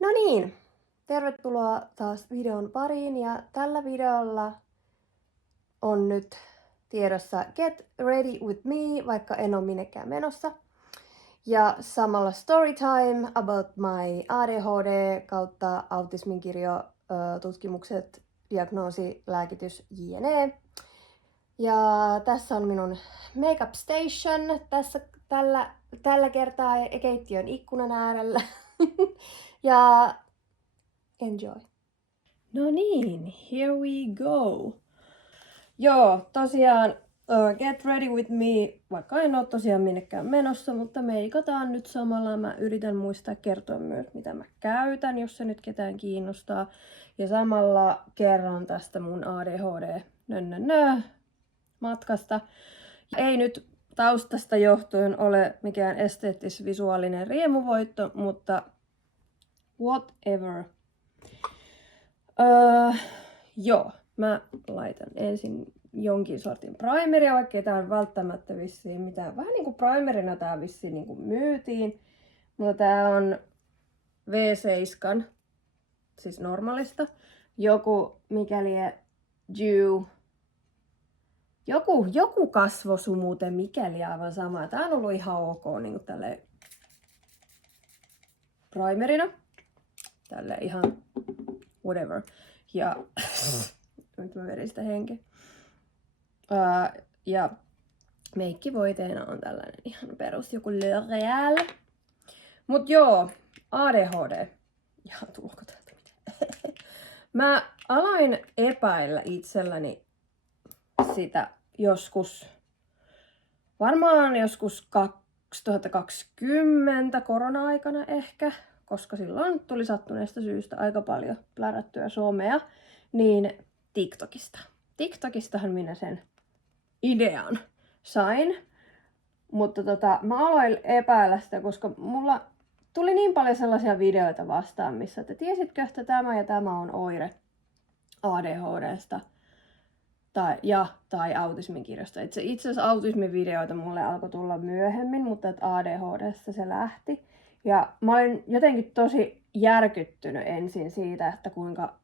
No niin, tervetuloa taas videon pariin ja tällä videolla on nyt tiedossa Get Ready With Me, vaikka en ole minnekään menossa. Ja samalla story time about my ADHD kautta autismin kirjo, tutkimukset, diagnoosi, lääkitys, jne. Ja tässä on minun makeup station tällä kertaa keittiön ikkunan äärellä. Ja enjoy. No niin, here we go. Joo, tosiaan Get Ready With Me, vaikka en ole tosiaan minnekään menossa, mutta meikataan nyt samalla. Mä yritän muistaa kertoa myös, mitä mä käytän, jos se nyt ketään kiinnostaa. Ja samalla kerron tästä mun ADHD matkasta. Ei nyt taustasta johtuen ole mikään esteettis-visuaalinen riemuvoitto, mutta whatever. Joo, mä laitan ensin jonkin sortin primeria, vaikka ei tää välttämättä vissiin mitään. Vähän niinku primerina tää vissiin niinku myytiin, mutta tää on V7, siis normaalista. Joku mikäli Dew. Joku kasvosumuute, mikäli aivan sama. Tää on ollut ihan ok niinku tälleen primerina. Tälle ihan whatever. Ja nyt mä vedin sitä henkeä. Ja meikkivoiteena on tällainen ihan perus joku L'Oreal. Mut joo, ADHD. Ja tuliko täältä mitään? Mä aloin epäillä itselläni sitä varmaan joskus 2020 korona-aikana ehkä, koska silloin tuli sattuneesta syystä aika paljon plärättyä somea, niin TikTokista. TikTokistahan minä sen idean sain, mutta mä aloin epäillä sitä, koska mulla tuli niin paljon sellaisia videoita vastaan, missä että tiesitkö, että tämä ja tämä on oire ADHDsta tai autismin kirjosta. Itse asiassa autismin videoita mulle alkoi tulla myöhemmin, mutta että ADHDsta se lähti. Ja mä olin jotenkin tosi järkyttynyt ensin siitä, että kuinka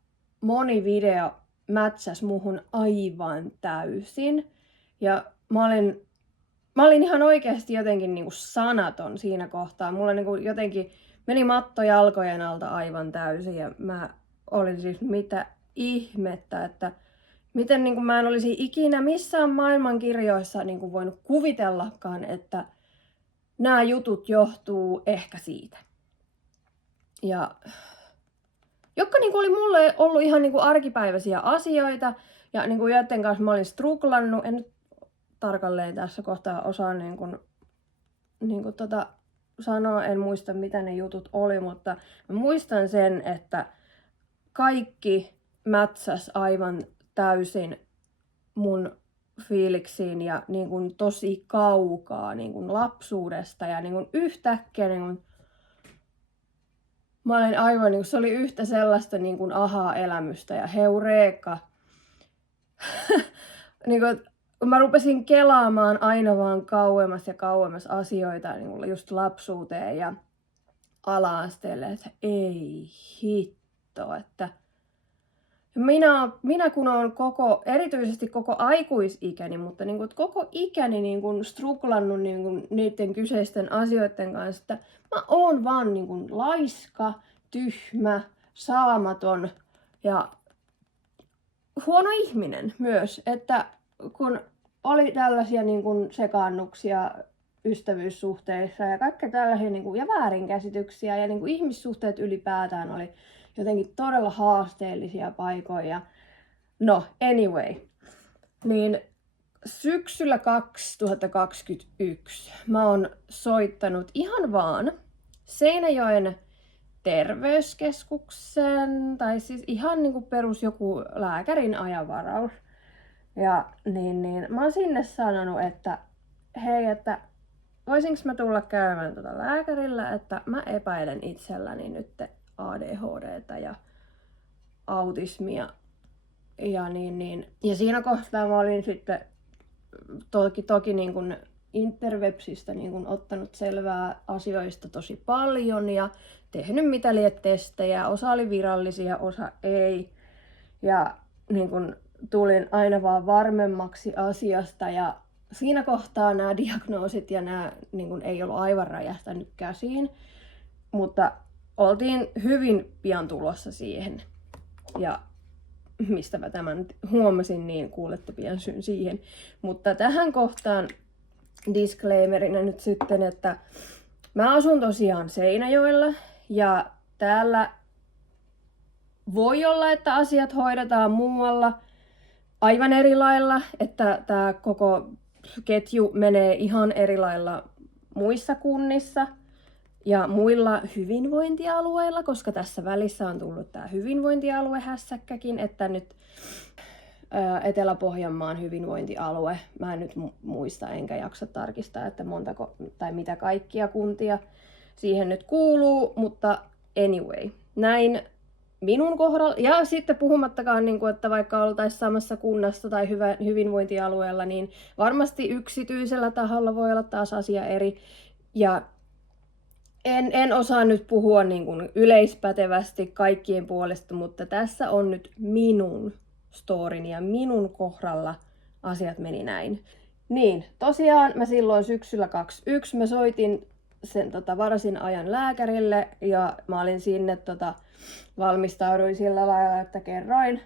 moni video mätsäsi muhun aivan täysin. Ja mä olin ihan oikeasti jotenkin niinku sanaton siinä kohtaa. Mulla niinku jotenkin meni matto jalkojen alta aivan täysin ja mä olin siis mitä ihmettä, että miten niin kuin mä en olisi ikinä missään maailmankirjoissa niin kuin voinut kuvitellakaan, että nämä jutut johtuu ehkä siitä. Ja jotka niin kuin oli mulle ollut ihan niin kuin arkipäiväisiä asioita ja niin kuin joiden kanssa mä olin struglannut. En nyt tarkalleen tässä kohtaa osaa niin kuin sanoa, en muista mitä ne jutut oli, mutta mä muistan sen, että kaikki mätsäs aivan täysin mun fiiliksiin ja niin kuin tosi kaukaa niin kuin lapsuudesta ja niin kuin yhtäkkiä niin kuin mä olin aivan niin kuin, se oli yhtä sellaista niin kuin aha-elämystä ja heureka. Niin kuin, mä rupesin kelaamaan aina vaan kauemmas ja kauemmas asioita niin kuin just lapsuuteen ja ala-asteelle, että ei hitto, että minä kun olen erityisesti koko aikuisikäni, mutta niin kuin, koko ikäni niin kuin struglannut niin kuin niiden kyseisten asioiden kanssa, että mä oon vaan niin kuin laiska, tyhmä, saamaton ja huono ihminen myös, että kun oli tällaisia niin kuin sekaannuksia ystävyyssuhteissa ja kaikkea tällaisia niin kuin, ja väärinkäsityksiä ja niin kuin ihmissuhteet ylipäätään oli jotenkin todella haasteellisia paikoja. No, anyway. Niin syksyllä 2021 mä oon soittanut ihan vaan Seinäjoen terveyskeskuksen, tai siis ihan niinku perus joku lääkärin ajanvaraus. Ja niin mä oon sinne sanonut, että hei, että voisinko mä tulla käymään lääkärillä, että mä epäilen itselläni nyt ADHD:tä ja autismia. Ja ja siinä kohtaa mä olin sitten toki niin kuin interwebsistä niin kun ottanut selvää asioista tosi paljon ja tehnyt mitä lie testejä. Osa oli virallisia, osa ei. Ja niin kun tulin aina vaan varmemmaksi asiasta ja siinä kohtaa nämä diagnoosit ja nämä niin kun ei ollut aivan räjähtänyt käsiin, mutta oltiin hyvin pian tulossa siihen. Ja mistä mä tämän huomasin, niin kuulette pian syyn siihen. Mutta tähän kohtaan disclaimerina nyt sitten, että mä asun tosiaan Seinäjoella ja täällä voi olla, että asiat hoidetaan muualla aivan eri lailla, että tämä koko ketju menee ihan eri lailla muissa kunnissa ja muilla hyvinvointialueilla, koska tässä välissä on tullut tämä hyvinvointialuehässäkkäkin, että nyt Etelä-Pohjanmaan hyvinvointialue, mä en nyt muista enkä jaksa tarkistaa, että montako tai mitä kaikkia kuntia siihen nyt kuuluu, mutta anyway, näin minun kohdalla, ja sitten puhumattakaan, että vaikka oltaisiin samassa kunnassa tai hyvinvointialueella, niin varmasti yksityisellä taholla voi olla taas asia eri, ja en osaa nyt puhua yleispätevästi kaikkien puolesta, mutta tässä on nyt minun storini ja minun kohdalla asiat meni näin. Niin, tosiaan mä silloin syksyllä 2021 mä soitin sen varasin ajan lääkärille ja mä olin sinne valmistauduin sillä lailla, että kerroin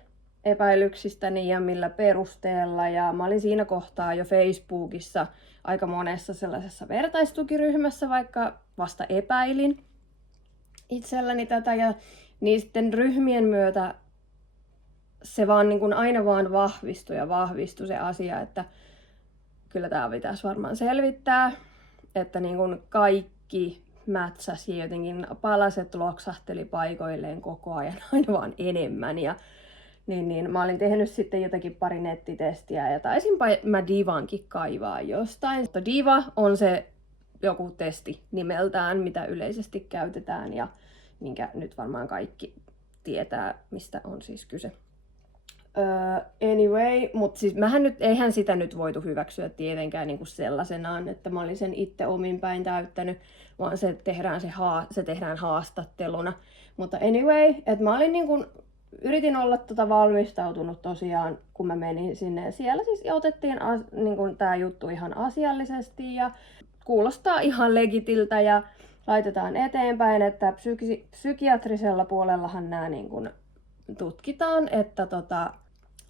epäilyksistäni ja millä perusteella. Ja mä olin siinä kohtaa jo Facebookissa aika monessa sellaisessa vertaistukiryhmässä, vaikka vasta epäilin itselläni tätä. Ja niisten ryhmien myötä se vaan aina vaan vahvistui se asia, että kyllä tämä pitäisi varmaan selvittää, että kaikki mätsäsi jotenkin, palaset loksahteli paikoilleen koko ajan aina vaan enemmän. Ja niin mä olin tehnyt sitten jotakin pari nettitestiä ja taisinpa mä Divankin kaivaa jostain. Mutta Diva on se joku testi nimeltään, mitä yleisesti käytetään ja minkä nyt varmaan kaikki tietää, mistä on siis kyse. Anyway, mutta siis eihän sitä nyt voitu hyväksyä tietenkään sellaisenaan, että mä olin sen itse omin päin täyttänyt, vaan se tehdään haastatteluna. Mutta anyway, että mä olin yritin olla valmistautunut tosiaan, kun mä menin sinne. Ja siellä siis otettiin tää juttu ihan asiallisesti ja kuulostaa ihan legitiltä ja laitetaan eteenpäin, että psykiatrisella puolellahan nämä tutkitaan, että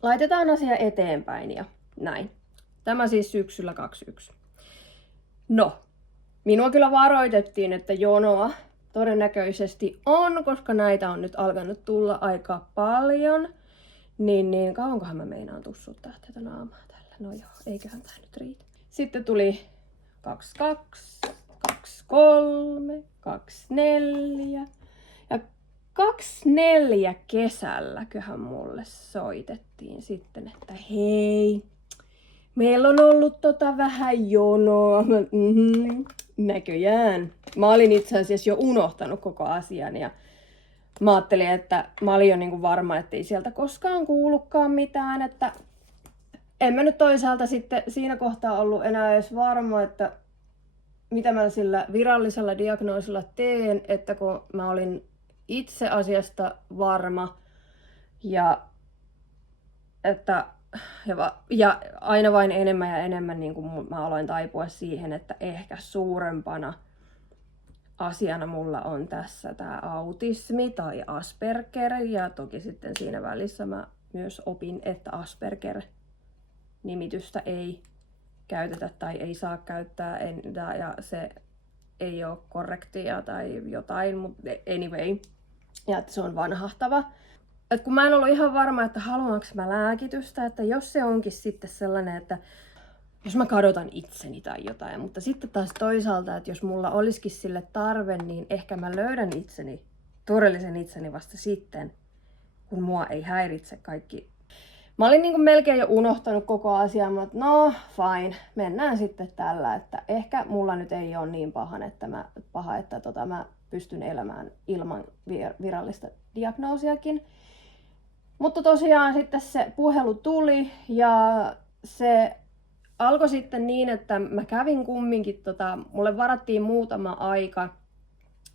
laitetaan asia eteenpäin ja näin. Tämä siis syksyllä 2021. No, minua kyllä varoitettiin, että jonoa todennäköisesti on, koska näitä on nyt alkanut tulla aika paljon. Niin kauankohan mä meinaan tussuttaa tätä naamaa tällä. No joo, eiköhän tää nyt riitä. Sitten tuli 22, 23, 24. Ja 24 kesälläköhän mulle soitettiin sitten, että hei, meillä on ollut vähän jonoa. Näköjään. Mä olin itse asiassa jo unohtanut koko asian ja mä ajattelin, että mä olin jo varma, että ei sieltä koskaan kuulukaan mitään, että en mä nyt toisaalta sitten siinä kohtaa ollut enää edes varma, että mitä mä sillä virallisella diagnoosilla teen, että kun mä olin itse asiasta varma ja aina vain enemmän ja enemmän mä aloin taipua siihen, että ehkä suurempana asiana mulla on tässä tää autismi tai Asperger ja toki sitten siinä välissä mä myös opin, että Asperger-nimitystä ei käytetä tai ei saa käyttää ja se ei ole korrektia tai jotain, mutta anyway, ja että se on vanhahtava. Et kun mä en ollut ihan varma, että haluanko mä lääkitystä, että jos se onkin sitten sellainen, että jos mä kadotan itseni tai jotain, mutta sitten taas toisaalta, että jos mulla olisikin sille tarve, niin ehkä mä löydän todellisen itseni vasta sitten, kun mua ei häiritse kaikki. Mä olin melkein jo unohtanut koko asian, mutta no fine, mennään sitten tällä, että ehkä mulla nyt ei ole niin paha, että mä pystyn elämään ilman virallista diagnoosiakin. Mutta tosiaan sitten se puhelu tuli ja se alkoi sitten niin, että mä kävin kumminkin, mulle varattiin muutama aika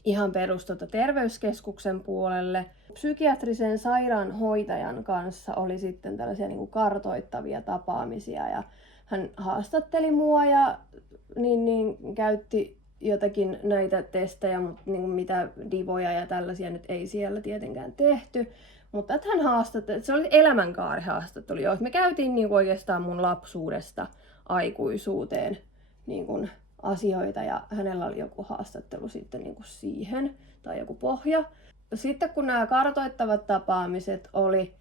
ihan perus terveyskeskuksen puolelle. Psykiatrisen sairaanhoitajan kanssa oli sitten tällaisia niin kuin kartoittavia tapaamisia ja hän haastatteli mua ja niin käytti jotakin näitä testejä, mutta niin kuin mitä divoja ja tällaisia nyt ei siellä tietenkään tehty. Mutta että hän haastatteli, se oli elämänkaarihaastattelu, joo. Me käytiin niin kuin oikeastaan mun lapsuudesta aikuisuuteen niin kuin asioita ja hänellä oli joku haastattelu sitten niin kuin siihen tai joku pohja. Sitten kun nämä kartoittavat tapaamiset oli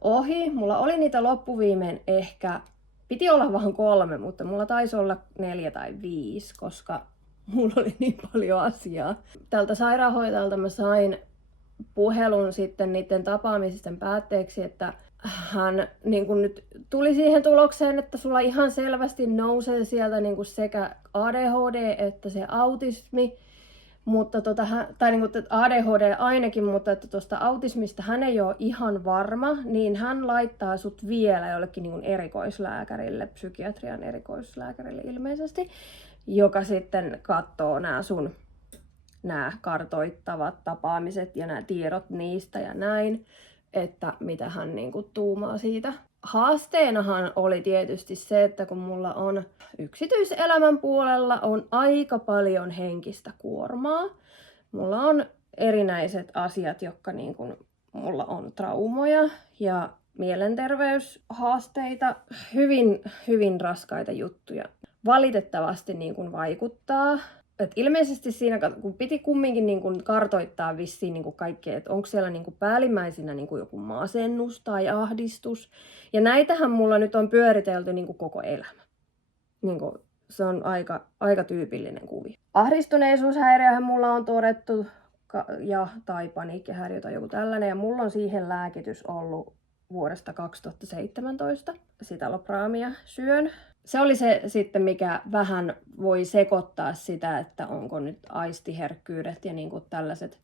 ohi, mulla oli niitä loppuviimein ehkä, piti olla vaan 3, mutta mulla taisi olla 4 tai 5, koska mulla oli niin paljon asiaa. Tältä sairaanhoitajalta mä sain puhelun sitten niiden tapaamisten päätteeksi, että hän niin kun nyt tuli siihen tulokseen, että sulla ihan selvästi nousee sieltä niin kun sekä ADHD että se autismi, mutta tai niin kun, ADHD ainakin, mutta että tuosta autismista hän ei ole ihan varma, niin hän laittaa sut vielä jollekin niin kun erikoislääkärille, psykiatrian erikoislääkärille ilmeisesti, joka sitten katsoo nämä kartoittavat tapaamiset ja nämä tiedot niistä ja näin, että mitä hän niin kuin tuumaa siitä. Haasteenahan oli tietysti se, että kun mulla on yksityiselämän puolella on aika paljon henkistä kuormaa. Mulla on erinäiset asiat, jotka niin kuin, mulla on traumoja ja mielenterveyshaasteita, hyvin raskaita juttuja. Valitettavasti niin kuin vaikuttaa. Et ilmeisesti siinä, kun piti kumminkin niin kuin kartoittaa vissiin niin kuin kaikkea, että onko siellä niin kuin päällimmäisenä niin kuin joku masennus tai ahdistus. Ja näitähän mulla nyt on pyöritelty niin kuin koko elämä. Niin kuin, se on aika tyypillinen kuvio. Ahdistuneisuushäiriöhän mulla on todettu tai paniikkihäiriö tai joku tällainen. Ja mulla on siihen lääkitys ollut vuodesta 2017. Sitalopraamia syön. Se oli se sitten, mikä vähän voi sekoittaa sitä, että onko nyt aistiherkkyydet ja niin kuin tällaiset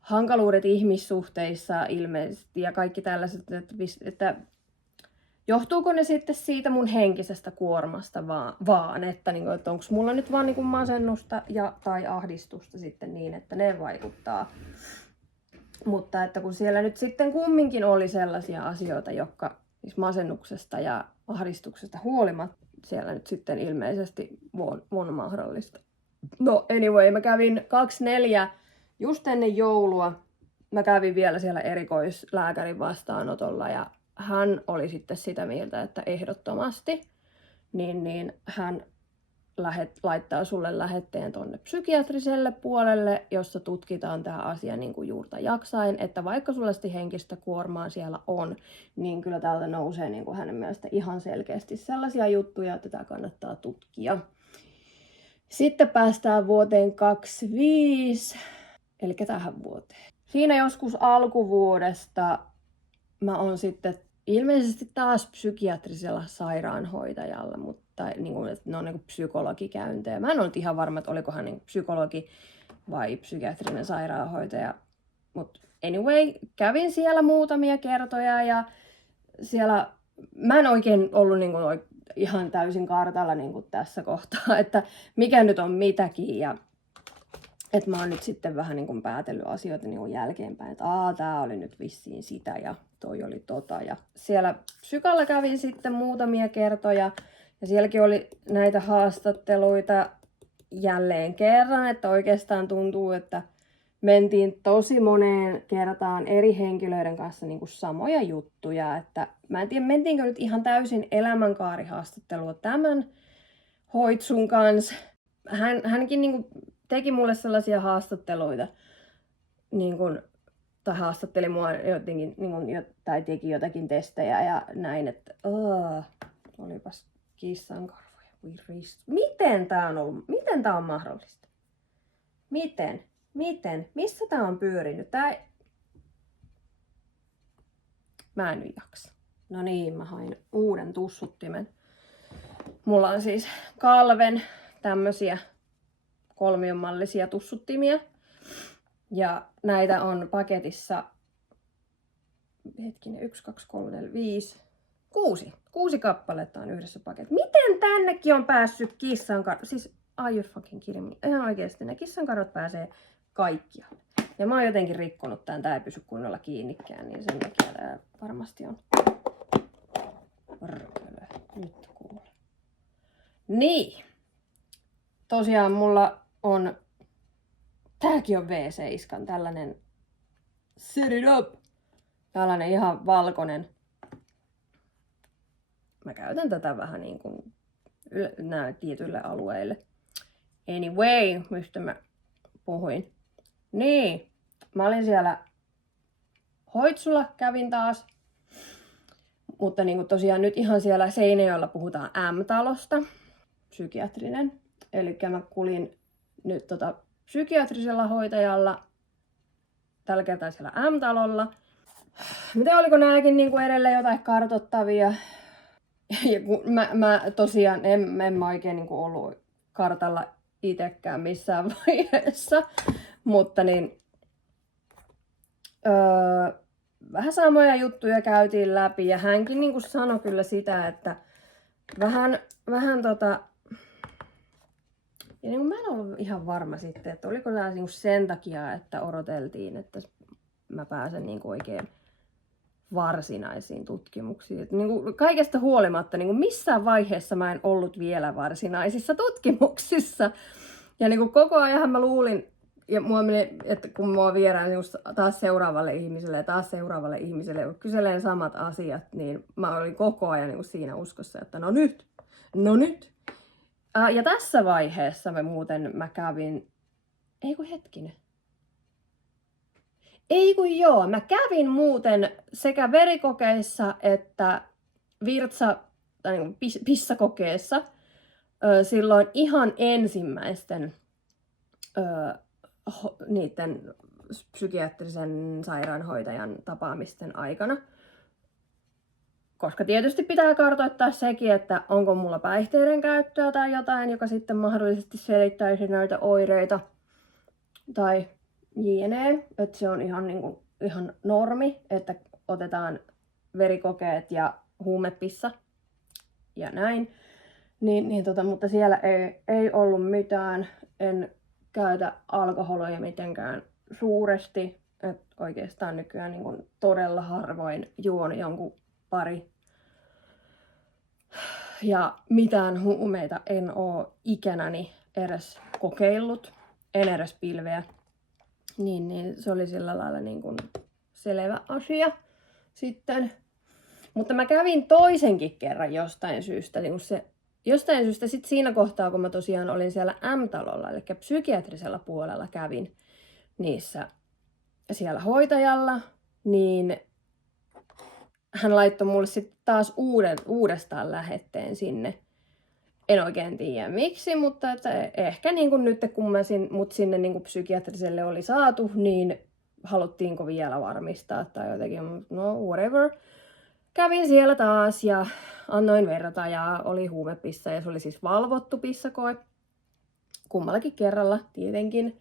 hankaluudet ihmissuhteissa ilmeisesti ja kaikki tällaiset, että johtuuko ne sitten siitä mun henkisestä kuormasta vaan että, niin kuin, että onko mulla nyt vaan niin kuin masennusta tai ahdistusta sitten niin, että ne vaikuttaa. Mutta että kun siellä nyt sitten kumminkin oli sellaisia asioita, jotka masennuksesta ja ahdistuksesta huolimatta siellä nyt sitten ilmeisesti on mahdollista. No anyway, mä kävin 24 just ennen joulua. Mä kävin vielä siellä erikoislääkärin vastaanotolla ja hän oli sitten sitä mieltä, että ehdottomasti niin hän laittaa sulle lähetteen tonne psykiatriselle puolelle, jossa tutkitaan tämä asia niin kuin juurta jaksain, että vaikka sulla henkistä kuormaa siellä on, niin kyllä täältä nousee niin kuin hänen mielestä ihan selkeästi sellaisia juttuja, että tätä kannattaa tutkia. Sitten päästään vuoteen 2025, eli tähän vuoteen. Siinä joskus alkuvuodesta mä oon sitten ilmeisesti taas psykiatrisella sairaanhoitajalla, mutta niin kuin, että ne on niin kuin psykologikäyntejä. Mä en ole ihan varma, että olikohan niin psykologi vai psykiatrinen sairaanhoitaja. Mutta anyway, kävin siellä muutamia kertoja ja siellä mä en oikein ollut niin kuin ihan täysin kartalla niin kuin tässä kohtaa, että mikä nyt on mitäkin. Ja että mä oon nyt sitten vähän niin kuin päätellyt asioita niin kuin jälkeenpäin, että tää oli nyt vissiin sitä ja toi oli tota. Ja siellä psykalla kävin sitten muutamia kertoja ja sielläkin oli näitä haastatteluita jälleen kerran, että oikeastaan tuntuu, että mentiin tosi moneen kertaan eri henkilöiden kanssa niin kuin samoja juttuja. Että mä en tiedä, mentiinkö nyt ihan täysin elämänkaarihaastattelua tämän hoitsun kanssa. Hänkin niin kuin teki mulle sellaisia haastatteluita, niin kun, tai haastatteli mua jotenkin, niin kun, tai teki jotakin testejä ja näin, että olipas kissankarvoja. Miten tää on mahdollista? Miten? Missä tää on pyörinyt? Mä en nyt jaksa. No niin, mä hain uuden tussuttimen. Mulla on siis Kalven tämmösiä kolmionmallisia tussuttimia. Ja näitä on paketissa 1, 2, 3, 4, 5, 6 kappaletta on yhdessä paketissa. Miten tännekin on päässyt kissankarvat? Siis, are you fucking kidding me? Ihan oikeesti, ne kissankarvat pääsee kaikkialle. Ja mä oon jotenkin rikkonut tän, tää ei pysy kunnolla kiinnikään, niin sen takia tää varmasti on. Perkele, nyt kuule. Niin. Tosiaan mulla on, tääkin on V7, tällainen set it up. Tällainen ihan valkoinen. Mä käytän tätä vähän niin kuin tietyille alueille. Anyway, mistä mä puhuin. Niin, mä olin siellä Hoitsulla, kävin taas. Mutta niin kuin tosiaan nyt ihan siellä Seinäjoella puhutaan M-talosta. Psykiatrinen. Eli mä kulin nyt psykiatrisella hoitajalla. Tällä kertaa siellä M-talolla. Miten oliko nääkin niin kuin edelleen jotain kartoittavia? Ja kun mä tosiaan en mä oikein niin kuin ollut kartalla itsekään missään vaiheessa. Mutta niin, vähän samoja juttuja käytiin läpi. Ja hänkin niin kuin sanoi kyllä sitä, että vähän ja niin kuin mä en ollut ihan varma sitten, että oliko tämä niin kuin sen takia, että odoteltiin, että mä pääsen niin kuin oikein varsinaisiin tutkimuksiin. Että niin kuin kaikesta huolimatta niin kuin missään vaiheessa mä en ollut vielä varsinaisissa tutkimuksissa. Ja niin kuin koko ajan mä luulin, ja mua meni, että kun mua viedään niin taas seuraavalle ihmiselle, kun kyseleen samat asiat, niin mä olin koko ajan niin kuin siinä uskossa, että no nyt. Ja tässä vaiheessa mä kävin, mä kävin muuten sekä verikokeissa että tai niin pissakokeessa silloin ihan ensimmäisten niiden psykiatrisen sairaanhoitajan tapaamisten aikana. Koska tietysti pitää kartoittaa sekin, että onko mulla päihteiden käyttöä tai jotain, joka sitten mahdollisesti selittäisi näitä oireita. Tai jne. Että se on ihan normi, että otetaan verikokeet ja huumepissa ja näin. Mutta siellä ei ollut mitään. En käytä alkoholia mitenkään suuresti. Et oikeastaan nykyään niin todella harvoin juon jonkun pari. Ja mitään huumeita en oo ikänäni edes kokeillut. En edes pilveä. Niin se oli sillä lailla niin kuin selvä asia sitten. Mutta mä kävin toisenkin kerran jostain syystä sit siinä kohtaa, kun mä tosiaan olin siellä M-talolla, eli psykiatrisella puolella kävin siellä hoitajalla, niin hän laittoi mulle sitten taas uudestaan lähetteen sinne. En oikein tiedä miksi, mutta että ehkä niin kuin nyt kun mut sinne niin kuin psykiatriselle oli saatu, niin haluttiinko vielä varmistaa tai jotenkin, no whatever. Kävin siellä taas ja annoin verta ja oli huumepissa ja se oli siis valvottu pissakoe. Kummallakin kerralla tietenkin.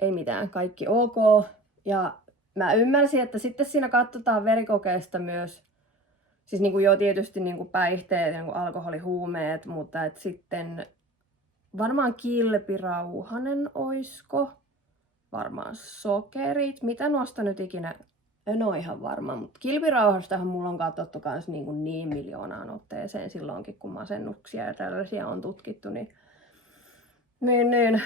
Ei mitään, kaikki ok. Ja mä ymmärsin, että sitten siinä katsotaan verikokeesta myös, siis niin kuin jo tietysti niin kuin päihteet, niin kuin alkoholi, huumeet, mutta et sitten varmaan kilpirauhanen oisko, varmaan sokerit, mitä noista nyt ikinä, en ole ihan varma, mutta kilpirauhastahan mulla on katsottu kans niin miljoonaan otteeseen silloinkin, kun masennuksia ja tällaisia on tutkittu, niin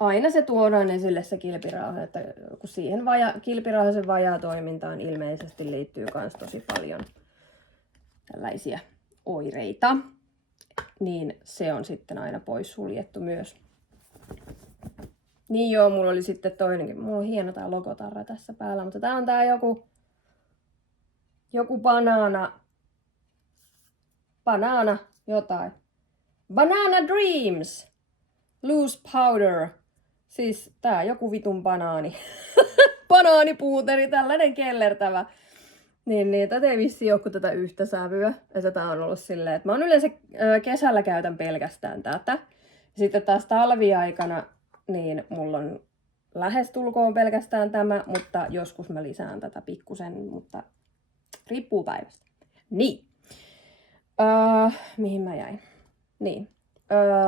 aina se tuodaan esille se kilpirauha, että kun siihen kilpirauhasen vajaa toimintaan ilmeisesti liittyy myös tosi paljon tällaisia oireita, niin se on sitten aina poissuljettu myös. Niin joo, mulla oli sitten toinenkin, mulla on hieno tää logotarra tässä päällä, mutta tää on tää joku banana jotain. Banana Dreams! Loose powder. Siis tää joku vitun banaani. Banaanipuuteri, tällainen kellertävä. Tätä ei vissiin ole tätä yhtä sävyä. Ja tää on ollut silleen, että mä oon yleensä kesällä käytän pelkästään tätä. Sitten taas talviaikana, niin mulla on lähestulkoon pelkästään tämä, mutta joskus mä lisään tätä pikkusen, mutta Riippuu päivästä. Niin. Mihin mä jäin? Niin.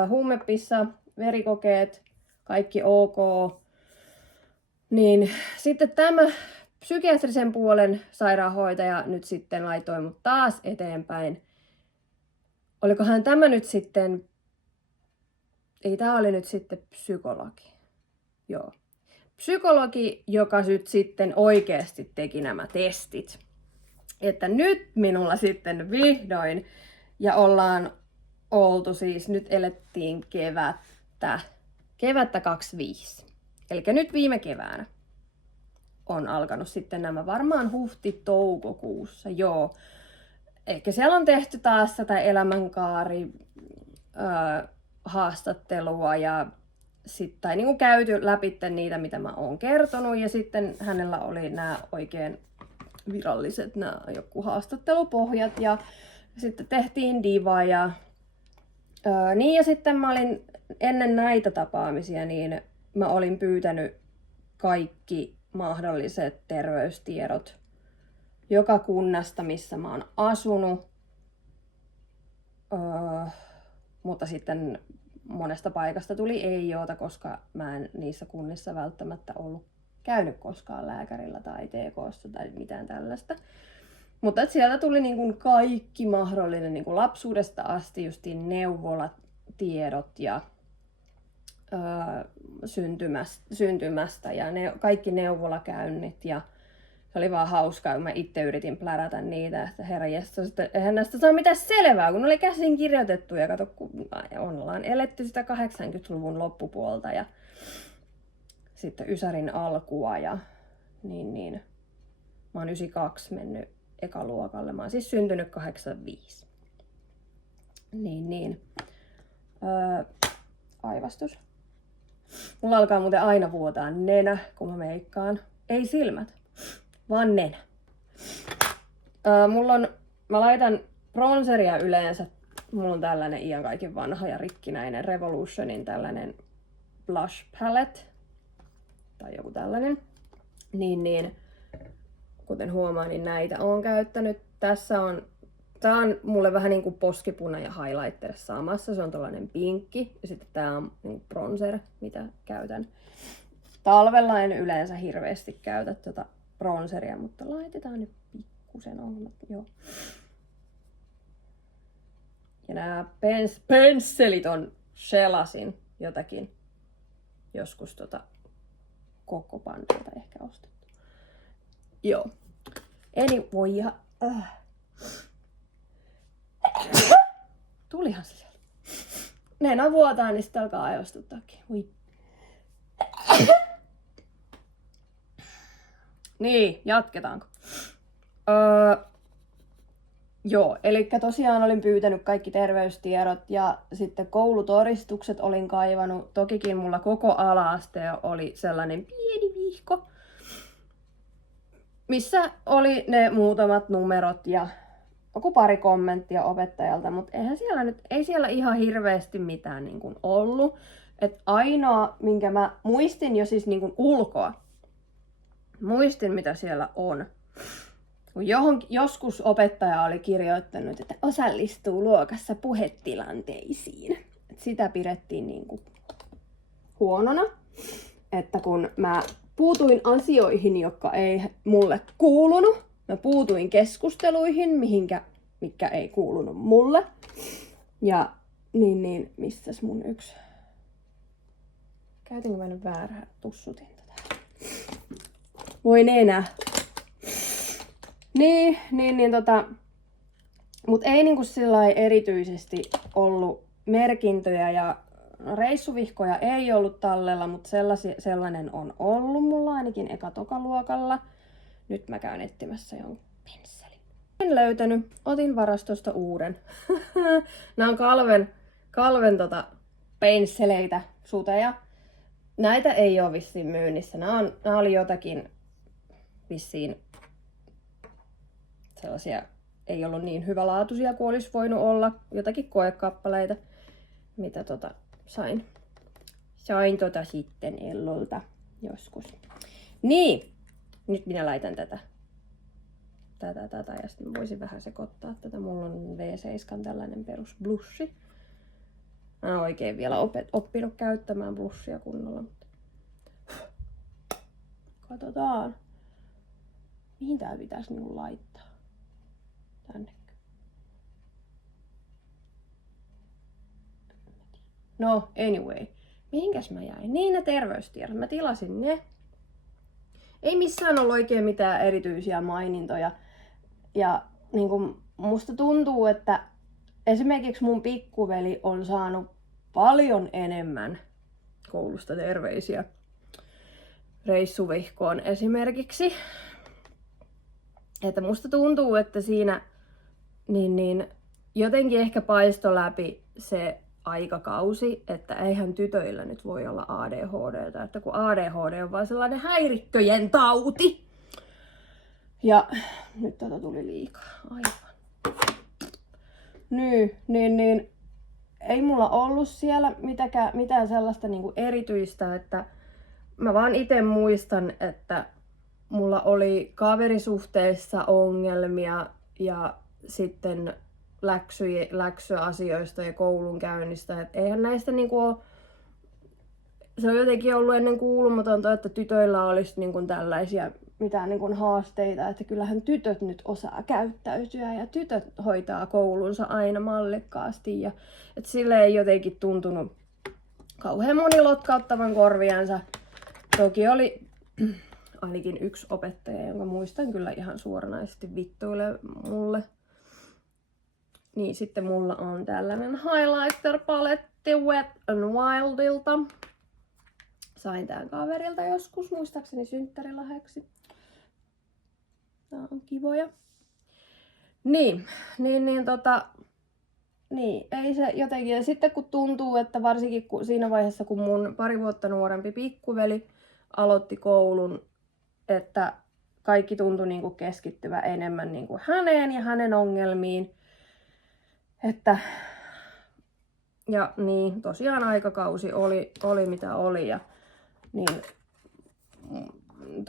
Huumepissa, verikokeet, kaikki ok. Niin sitten tämä psykiatrisen puolen sairaanhoitaja nyt sitten laitoi mut taas eteenpäin. Olikohan tämä nyt sitten, ei tää oli nyt sitten psykologi. Joo. Psykologi, joka nyt sitten oikeasti teki nämä testit. Että nyt minulla sitten vihdoin, ja ollaan oltu siis, nyt elettiin kevättä 25. Eli nyt viime keväänä on alkanut sitten nämä varmaan huhti-toukokuussa, joo. Ehkä siellä on tehty taas tätä elämänkaari haastattelua ja tai niin kuin käyty läpi niitä, mitä mä oon kertonut. Ja sitten hänellä oli nämä oikein viralliset nämä joku haastattelupohjat ja sitten tehtiin diva ja niin, ja sitten mä olin ennen näitä tapaamisia, niin mä olin pyytänyt kaikki mahdolliset terveystiedot joka kunnasta, missä mä oon asunut, mutta sitten monesta paikasta tuli ei-joota, koska mä en niissä kunnissa välttämättä ollut käynyt koskaan lääkärillä tai TK:ssa tai mitään tällaista. Mutta sieltä tuli niin kuin kaikki mahdollinen niin kuin lapsuudesta asti justiin neuvolatiedot ja syntymästä ja kaikki neuvolakäynnit. Ja se oli vaan hauskaa, kun mä itse yritin plärätä niitä, että herranjestas, että eihän näistä saa mitään selvää, kun ne oli käsin kirjoitettu. Ja kato, kun ollaan eletty sitä 80-luvun loppupuolta ja sitten Ysärin alkua ja niin. Mä oon 92 mennyt ekaluokalle. Mä oon siis syntynyt 85. Niin. Aivastus. Mulla alkaa muuten aina vuotaa nenä, kun mä meikkaan. Ei silmät, vaan nenä. Mä laitan bronzeria yleensä. Mulla on tällainen iän kaiken vanha ja rikkinäinen Revolutionin tällainen blush palette. Tai joku tällainen. Niin. Kuten huomaa, niin näitä olen käyttänyt. Tää on mulle vähän niin kuin poskipuna ja highlighter samassa. Se on tollainen pinkki. Ja sitten tää on niin bronzer, mitä käytän. Talvella en yleensä hirveästi käytä tätä bronzeria, mutta laitetaan nyt pikkusen ohjelmat. Joo. Ja nämä pensselit on Shelasin jotakin. Joskus koko pandilta ehkä ostettu. Joo. Anyway, ja... Tulihan se sieltä. Nenä vuotaa, niin sitten alkaa ajostuttaakin. Ui. Niin, jatketaanko? Joo, eli tosiaan olin pyytänyt kaikki terveystiedot ja sitten koulutodistukset olin kaivannut. Tokikin mulla koko ala-aste oli sellainen pieni vihko, missä oli ne muutamat numerot ja joku pari kommenttia opettajalta, mutta ei siellä ihan hirveästi mitään niin kuin ollut. Et ainoa, minkä mä muistin jo siis niin kuin ulkoa, muistin mitä siellä on. Joskus opettaja oli kirjoittanut, että osallistuu luokassa puhetilanteisiin. Et sitä pidettiin niin kuin huonona, että kun mä puutuin asioihin, jotka ei mulle kuulunut, mä puutuin keskusteluihin, mitkä ei kuulunut mulle. Ja niin, missäs mun yksi? Käytinkö mä nyt väärää? Tussutin tätä. Voi nenä. Mut ei niinku sillai erityisesti ollut merkintöjä ja reissuvihkoja ei ollut tallella, mutta sellainen on ollut mulla ainakin eka-tokaluokalla. Nyt mä käyn etsimässä jonkun pensselin. En löytänyt, otin varastosta uuden. Nämä on Kalven pensseleitä, suteja. Näitä ei ole vissiin myynnissä. Nämä oli jotakin vissiin sellaisia, ei ollut niin hyvälaatuisia kuin olisi voinut olla. Jotakin koekappaleita, mitä sain sitten Ellolta joskus. Niin, nyt minä laitan tätä tätä ja sitten voisin vähän sekoittaa tätä. Mulla on V7 tällainen perus blushi. Mä en oikein vielä oppinut käyttämään blushia kunnolla, mutta katsotaan. Mihin tää pitäisi niinku laittaa? Tänne. No, anyway. Mihinkäs mä jäin? Niin, ne terveystiedot. Mä tilasin ne. Ei missään ollut oikein mitään erityisiä mainintoja. Ja niin kuin musta tuntuu, että esimerkiksi mun pikkuveli on saanut paljon enemmän koulusta terveisiä. Reissuvihkoon esimerkiksi. Että musta tuntuu, että siinä niin jotenkin ehkä paisto läpi se aikakausi, että eihän tytöillä nyt voi olla ADHD:tä, että kun ADHD on vaan sellainen häirikköjen tauti. Ja nyt tätä tuli liikaa, aivan. Niin, ei mulla ollut siellä mitään sellaista niinku erityistä, että mä vaan itse muistan, että mulla oli kaverisuhteissa ongelmia ja sitten läksyasioista ja koulunkäynnistä. Et eihän näistä niinku ole, se on jotenkin ollut ennen kuulumatonta, että tytöillä olisi niinku tällaisia mitään niinku haasteita, että kyllähän tytöt nyt osaa käyttäytyä ja tytöt hoitaa koulunsa aina mallikkaasti. Ja, et sille ei jotenkin tuntunut kauhean moni lotkauttavan korviansa. Toki oli ainakin yksi opettaja, jonka muistan kyllä ihan suoranaisesti vittuille mulle. Niin sitten mulla on tällainen highlighter paletti Wet n Wildilta. Sain tän kaverilta joskus, muistaakseni synttärilahjaksi. Tää on kivoja. Niin, ei se jotenkin. Ja sitten kun tuntuu, että varsinkin siinä vaiheessa, kun mun pari vuotta nuorempi pikkuveli aloitti koulun, että kaikki tuntui niinku keskittyvän enemmän niinku häneen ja hänen ongelmiin. Että, ja niin, tosiaan aikakausi oli mitä oli ja niin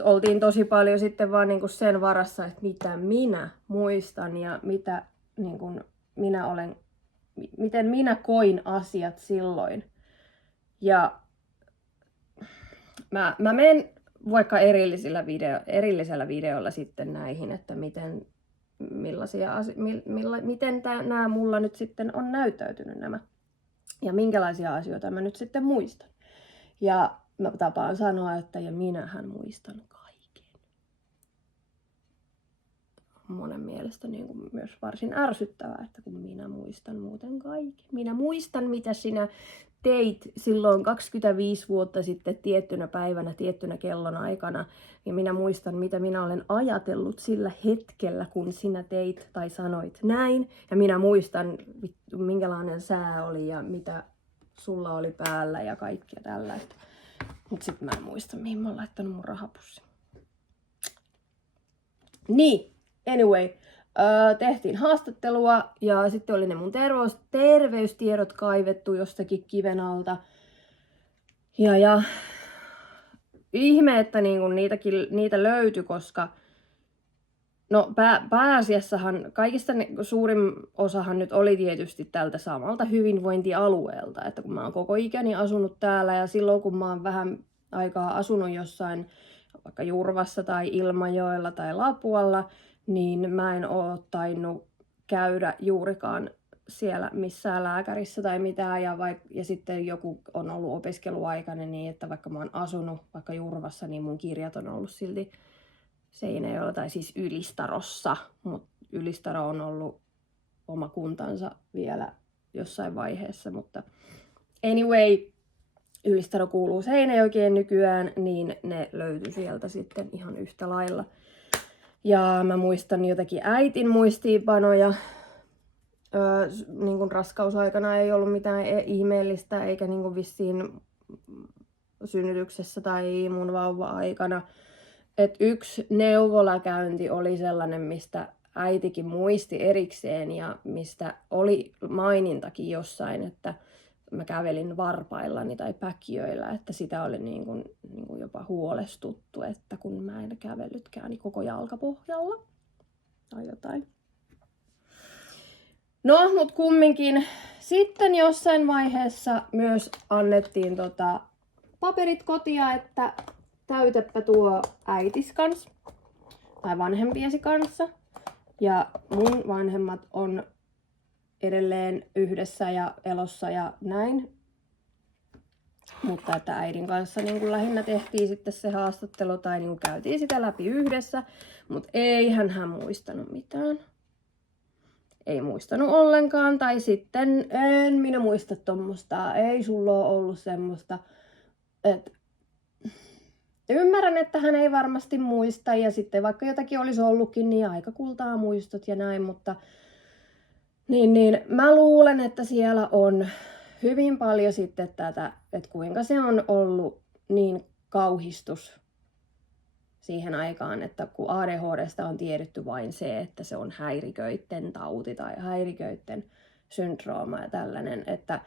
oltiin tosi paljon sitten vaan niinku sen varassa, että mitä minä muistan ja mitä niinku miten minä koin asiat silloin. Ja mä menen vaikka erillisellä videolla sitten näihin, että miten nämä mulla nyt sitten on näyttäytynyt nämä. Ja minkälaisia asioita mä nyt sitten muistan. Ja mä tapaan sanoa, että ja minähän muistan kaiken. Monen mielestä niin kuin myös varsin ärsyttävää, että kun minä muistan muuten kaiken. Minä muistan, mitä sinä teit silloin 25 vuotta sitten tiettynä päivänä, tiettynä kellonaikana. Ja minä muistan, mitä minä olen ajatellut sillä hetkellä, kun sinä teit tai sanoit näin. Ja minä muistan, minkälainen sää oli ja mitä sulla oli päällä ja kaikkea tällaista. Mutta sitten mä en muista, mihin mä oon laittanut mun rahapussin. Niin, anyway. Tehtiin haastattelua ja sitten oli ne mun terveystiedot kaivettu jostakin kiven alta. Ja ihme, että niinku niitä löytyi, koska no pääasiassahan kaikista suurin osahan nyt oli tietysti tältä samalta hyvinvointialueelta. Että kun mä oon koko ikäni asunut täällä ja silloin kun mä oon vähän aikaa asunut jossain vaikka Jurvassa tai Ilmajoella tai Lapualla, niin mä en oo tainnut käydä juurikaan siellä missään lääkärissä tai mitään. Ja sitten joku on ollut opiskeluaikainen niin, että vaikka mä oon asunut vaikka Jurvassa, niin mun kirjat on ollut silti Seinäjoella tai siis Ylistarossa. Mutta Ylistaro on ollut oma kuntansa vielä jossain vaiheessa. Mutta anyway, Ylistaro kuuluu Seinäjokeen nykyään, niin ne löytyi sieltä sitten ihan yhtä lailla. Ja mä muistan jotakin äitin muistiinpanoja. Niin kuin raskausaikana ei ollut mitään ihmeellistä, eikä niin kuin vissiin synnytyksessä tai mun vauva-aikana. Et yksi neuvolakäynti oli sellainen, mistä äitikin muisti erikseen ja mistä oli mainintakin jossain, että mä kävelin varpaillani tai päkiöillä, että sitä oli niin kuin jopa huolestuttu, että kun mä en kävellytkään niin koko jalkapohjalla. tai jotain. No, mut kumminkin sitten jossain vaiheessa myös annettiin paperit kotia, että täytäpä tuo äitis kanssa tai vanhempiesi kanssa. Ja mun vanhemmat on edelleen yhdessä ja elossa ja näin. Mutta että äidin kanssa niin kuin lähinnä tehtiin sitten se haastattelu tai niin kuin käytiin sitä läpi yhdessä. Mutta eihän hän muistanut mitään. Ei muistanut ollenkaan. Tai sitten en minä muista tommoista. Ei sulla ole ollut semmoista. Ymmärrän, että hän ei varmasti muista. Ja sitten vaikka jotakin olisi ollutkin, niin aika kultaa muistot ja näin. Mutta niin mä luulen, että siellä on hyvin paljon sitten tätä, että kuinka se on ollut niin kauhistus siihen aikaan, että kun ADHDsta on tiedetty vain se, että se on häiriköitten tauti tai häiriköitten syndrooma ja tällainen, että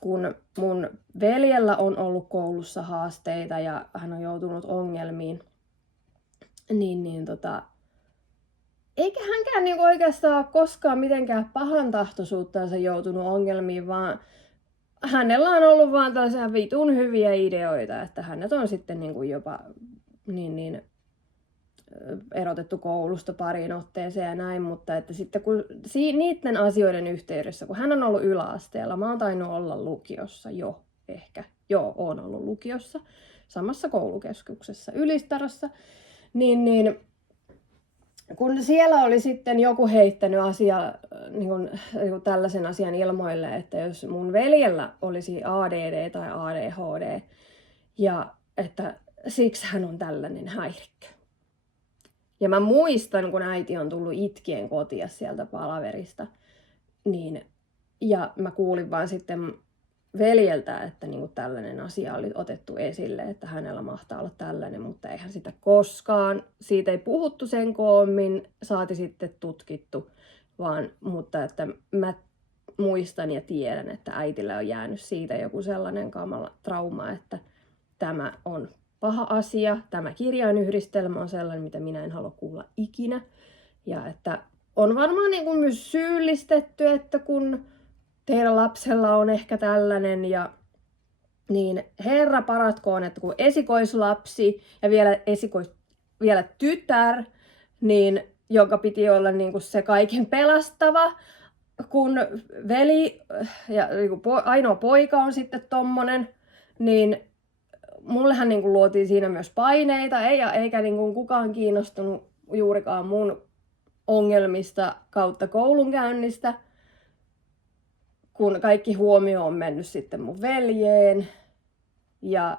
kun mun veljellä on ollut koulussa haasteita ja hän on joutunut ongelmiin, eikä hänkään niinku oikeastaan koskaan mitenkään pahantahtoisuuttaansa joutunut ongelmiin, vaan hänellä on ollut vaan tällaisia vitun hyviä ideoita, että hänet on sitten niinku jopa erotettu koulusta pariin otteeseen ja näin, mutta että sitten kun niiden asioiden yhteydessä, kun hän on ollut yläasteella, mä oon tainnut olla lukiossa oon ollut lukiossa, samassa koulukeskuksessa Ylistarossa, niin kun siellä oli sitten joku heittänyt niin tällaisen asian ilmoille, että jos mun veljellä olisi ADD tai ADHD, ja että siksi hän on tällainen häirikkö. Ja mä muistan, kun äiti on tullut itkien kotia sieltä palaverista, ja mä kuulin vaan sitten veljeltä, että niinku tällainen asia oli otettu esille, että hänellä mahtaa olla tällainen, mutta eihän sitä koskaan, siitä ei puhuttu sen koommin, saati sitten tutkittu, mutta että mä muistan ja tiedän, että äitillä on jäänyt siitä joku sellainen kamala trauma, että tämä on paha asia, tämä kirjainyhdistelmä on sellainen, mitä minä en halua kuulla ikinä, ja että on varmaan niin kuin myös syyllistetty, että kun teidän lapsella on ehkä tällainen, ja niin herra paratkoon, että kun esikoislapsi ja vielä tytär, niin joka piti olla niin kuin se kaiken pelastava, kun veli ja niin kuin ainoa poika on sitten tommonen, niin mullehan niin kuin luotiin siinä myös paineita, eikä niin kuin kukaan kiinnostunut juurikaan mun ongelmista kautta koulunkäynnistä, kun kaikki huomio on mennyt sitten mun veljeen. Ja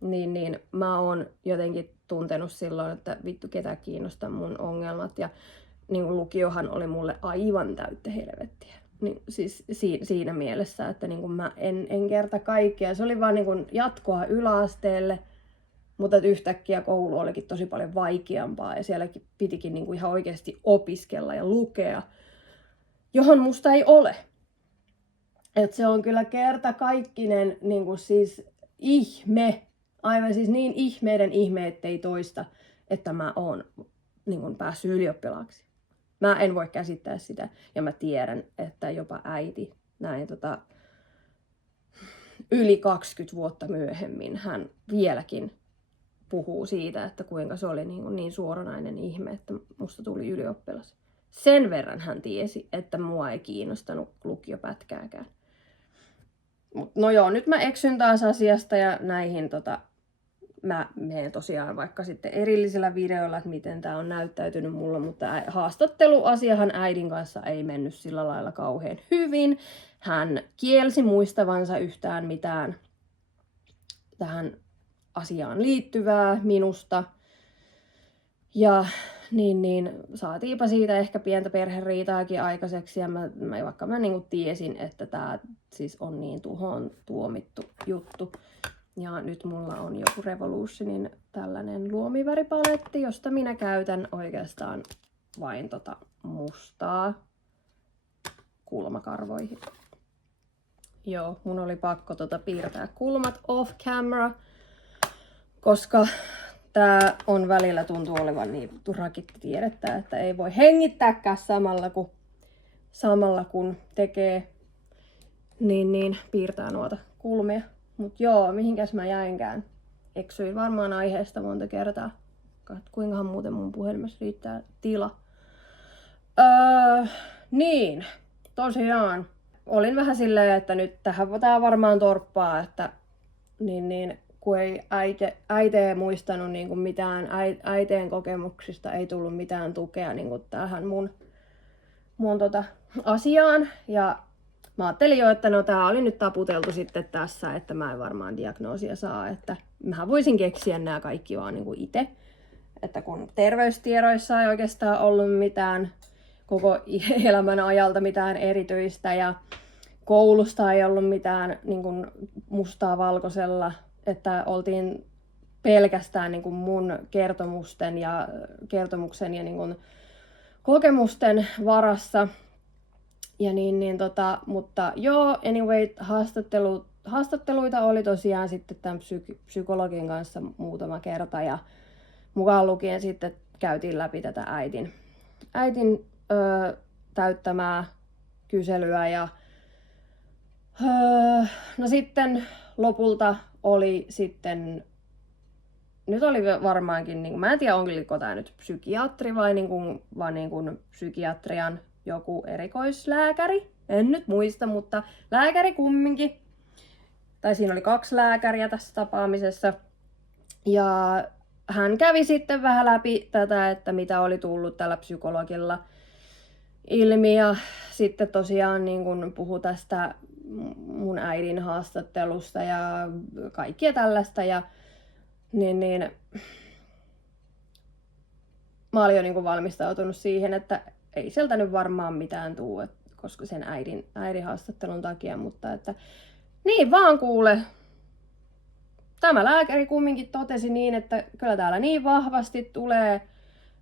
niin mä oon jotenkin tuntenut silloin, että vittu ketä kiinnostaa mun ongelmat. Ja niin kuin lukiohan oli mulle aivan täyttä helvettiä. Niin, siis siinä mielessä, että niin kuin mä en kerta kaikkea. Se oli vaan niin kuin jatkoa yläasteelle, mutta yhtäkkiä koulu olikin tosi paljon vaikeampaa. Ja sielläkin pitikin niin kuin ihan oikeasti opiskella ja lukea, johon musta ei ole. Et se on kyllä kertakaikkinen niin kuin siis ihme, aivan siis niin ihmeiden ihme, ettei toista, että mä oon niin kuin päässyt ylioppilaaksi. Mä en voi käsittää sitä, ja mä tiedän, että jopa äiti näin yli 20 vuotta myöhemmin hän vieläkin puhuu siitä, että kuinka se oli niin suoranainen ihme, että musta tuli ylioppilas. Sen verran hän tiesi, että mua ei kiinnostanut lukiopätkääkään. No joo, nyt mä eksyn taas asiasta ja näihin mä menen tosiaan vaikka sitten erillisellä videolla, että miten tää on näyttäytynyt mulla, mutta haastatteluasiahan äidin kanssa ei mennyt sillä lailla kauhean hyvin. Hän kielsi muistavansa yhtään mitään tähän asiaan liittyvää minusta. Ja niin saatiinpa siitä ehkä pientä perheriitaakin aikaiseksi, ja vaikka mä niin kuin tiesin, että tää siis on niin tuhoon tuomittu juttu. Ja nyt mulla on joku Revolutionin tällainen luomiväripaletti, josta minä käytän oikeastaan vain mustaa kulmakarvoihin. Joo, mun oli pakko piirtää kulmat off camera, koska tää on välillä tuntuu olevan niin rakittitiedettä, että ei voi hengittääkään samalla kun tekee, niin piirtää noita kulmia. Mut joo, mihinkäs mä jäinkään? Eksyin varmaan aiheesta monta kertaa. Kuinkahan muuten mun puhelimessa riittää tila. Niin, tosiaan. Olin vähän silleen, että nyt tähän tää varmaan torppaa, että kun ei äite muistanut niin kuin mitään äiteen kokemuksista, ei tullut mitään tukea niin kuin tähän mun asiaan. Ja mä ajattelin jo, että no tää oli nyt taputeltu sitten tässä, että mä en varmaan diagnoosia saa, että mä voisin keksiä nämä kaikki vaan niin kuin itse. Että kun terveystiedoissa ei oikeastaan ollut mitään koko elämän ajalta mitään erityistä ja koulusta ei ollut mitään niin kuin mustaa valkoisella, että oltiin pelkästään niin kuin mun kertomuksen ja niin kuin kokemusten varassa. Ja mutta joo, anyway, haastatteluita oli tosiaan sitten tämän psykologin kanssa muutama kerta ja mukaan lukien sitten käytiin läpi tätä äitin täyttämää kyselyä ja no sitten lopulta oli sitten, nyt oli varmaankin, niin kuin, mä en tiedä onko tämä nyt psykiatri vai niin kuin psykiatrian joku erikoislääkäri, en nyt muista, mutta lääkäri kumminkin. Tai siinä oli 2 lääkäriä tässä tapaamisessa. Ja hän kävi sitten vähän läpi tätä, että mitä oli tullut tällä psykologilla ilmi. Ja sitten tosiaan niin kun puhui tästä mun äidin haastattelusta ja kaikkia tällaista. Ja mä olin jo niin kun valmistautunut siihen, että ei sieltä nyt varmaan mitään tuu, koska sen äidin haastattelun takia, mutta että niin vaan kuule. Tämä lääkäri kumminkin totesi niin, että kyllä täällä niin vahvasti tulee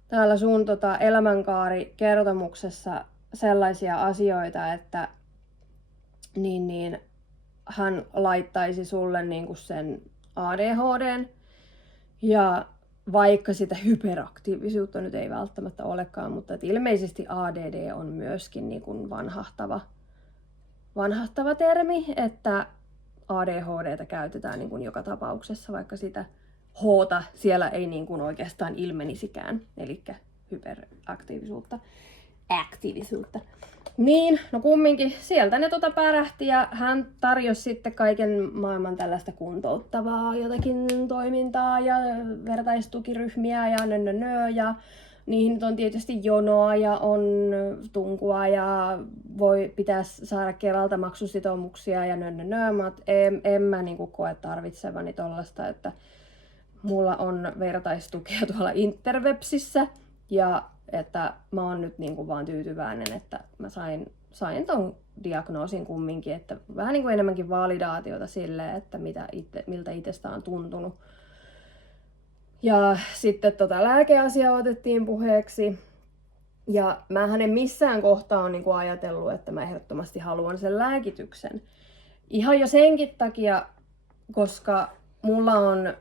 täällä sun elämänkaarikertomuksessa sellaisia asioita, että hän laittaisi sulle niinku sen ADHDn ja vaikka sitä hyperaktiivisuutta nyt ei välttämättä olekaan, mutta että ilmeisesti ADD on myöskin niin kuin vanhahtava termi, että ADHDtä käytetään niin kuin joka tapauksessa, vaikka sitä H:ta siellä ei niin kuin oikeastaan ilmenisikään, eli hyperaktiivisuutta. Niin, no kumminkin sieltä ne pärähti ja hän tarjosi sitten kaiken maailman tällaista kuntouttavaa jotakin toimintaa ja vertaistukiryhmiä ja ja niihin nyt on tietysti jonoa ja on tunkua ja pitäisi saada Kelalta maksusitoumuksia ja mutta en mä niinku koe tarvitsevani tollasta, että mulla on vertaistukea tuolla Interwebsissä ja että mä oon nyt niinku vaan tyytyväinen, että mä sain ton diagnoosin kumminkin, että vähän niinku enemmänkin validaatiota sille, että miltä itsestä on tuntunut. Ja sitten lääkeasiaa otettiin puheeksi. Ja mähän en missään kohtaa ole niinku ajatellut, että mä ehdottomasti haluan sen lääkityksen. Ihan jo senkin takia, koska mulla on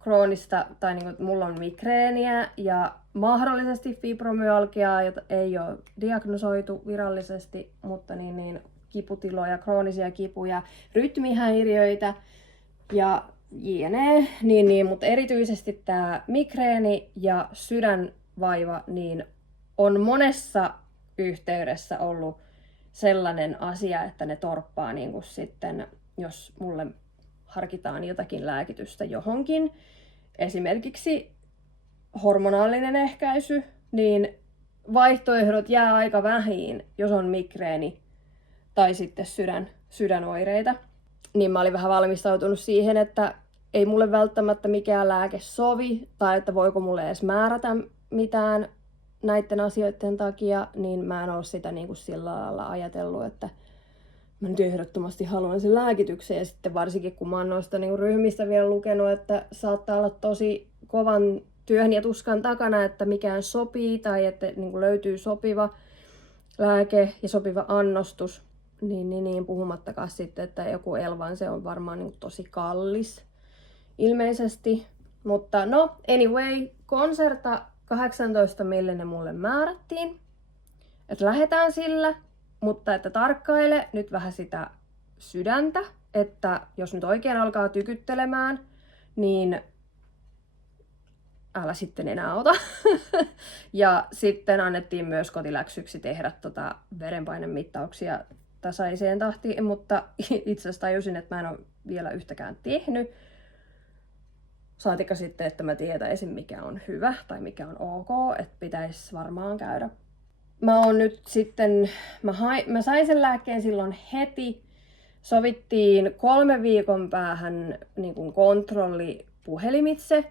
kroonista, tai niinku, mulla on migreeniä ja mahdollisesti fibromyalgiaa, jota ei ole diagnosoitu virallisesti, mutta kiputiloja, kroonisia kipuja, rytmihäiriöitä ja jne. Mutta erityisesti tämä migreeni ja sydänvaiva on monessa yhteydessä ollut sellainen asia, että ne torppaa sitten, jos mulle harkitaan jotakin lääkitystä johonkin. Esimerkiksi hormonaalinen ehkäisy, niin vaihtoehdot jää aika vähiin, jos on migreeni tai sitten sydänoireita. Niin mä olin vähän valmistautunut siihen, että ei mulle välttämättä mikään lääke sovi, tai että voiko mulle edes määrätä mitään näiden asioiden takia, niin mä en ole sitä niin kuin sillä lailla ajatellut, että mä nyt ehdottomasti haluan sen lääkityksen. Ja sitten varsinkin, kun mä oon noista niin kuin ryhmistä vielä lukenut, että saattaa olla tosi kovan työn ja tuskan takana, että mikään sopii, tai että niin kuin löytyy sopiva lääke ja sopiva annostus, niin puhumattakaan sitten, että joku Elvan se on varmaan niin kuin tosi kallis ilmeisesti. Mutta no, anyway, Concerta 18 millinen mulle määrättiin. Että lähdetään sillä, mutta että tarkkaile nyt vähän sitä sydäntä, että jos nyt oikein alkaa tykyttelemään, niin älä sitten enää ota. Ja sitten annettiin myös kotiläksyksi tehdä verenpainemittauksia tasaiseen tahtiin, mutta itse asiassa tajusin, että mä en ole vielä yhtäkään tehnyt. Saatika sitten, että mä tietäisin mikä on hyvä tai mikä on ok, että pitäisi varmaan käydä. Mä oon nyt sitten, mä sain sen lääkkeen silloin heti. Sovittiin 3 viikon päähän niin kuin kontrolli puhelimitse.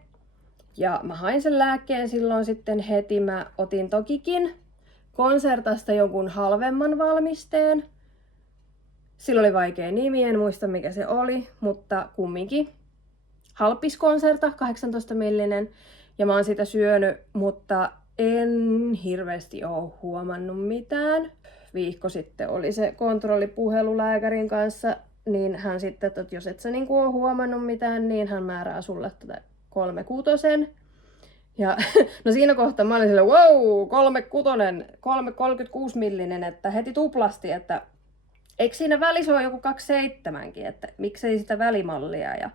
Ja mä hain sen lääkkeen silloin sitten heti. Mä otin tokikin Concertasta jonkun halvemman valmisteen. Sillä oli vaikea nimi, en muista mikä se oli, mutta kumminkin. Halpis Concerta, 18 millinen. Ja mä oon sitä syönyt, mutta en hirveästi oo huomannut mitään. Viikko sitten oli se kontrollipuhelu lääkärin kanssa, niin hän sitten, että jos et sä niinku oo huomannut mitään, niin hän määrää sulle 36. Ja no siinä kohtaa mä olin silleen, wow, 36 millinen, että heti tuplasti, että eikö siinä välissä ole joku 27kin, että miksei sitä välimallia. Ja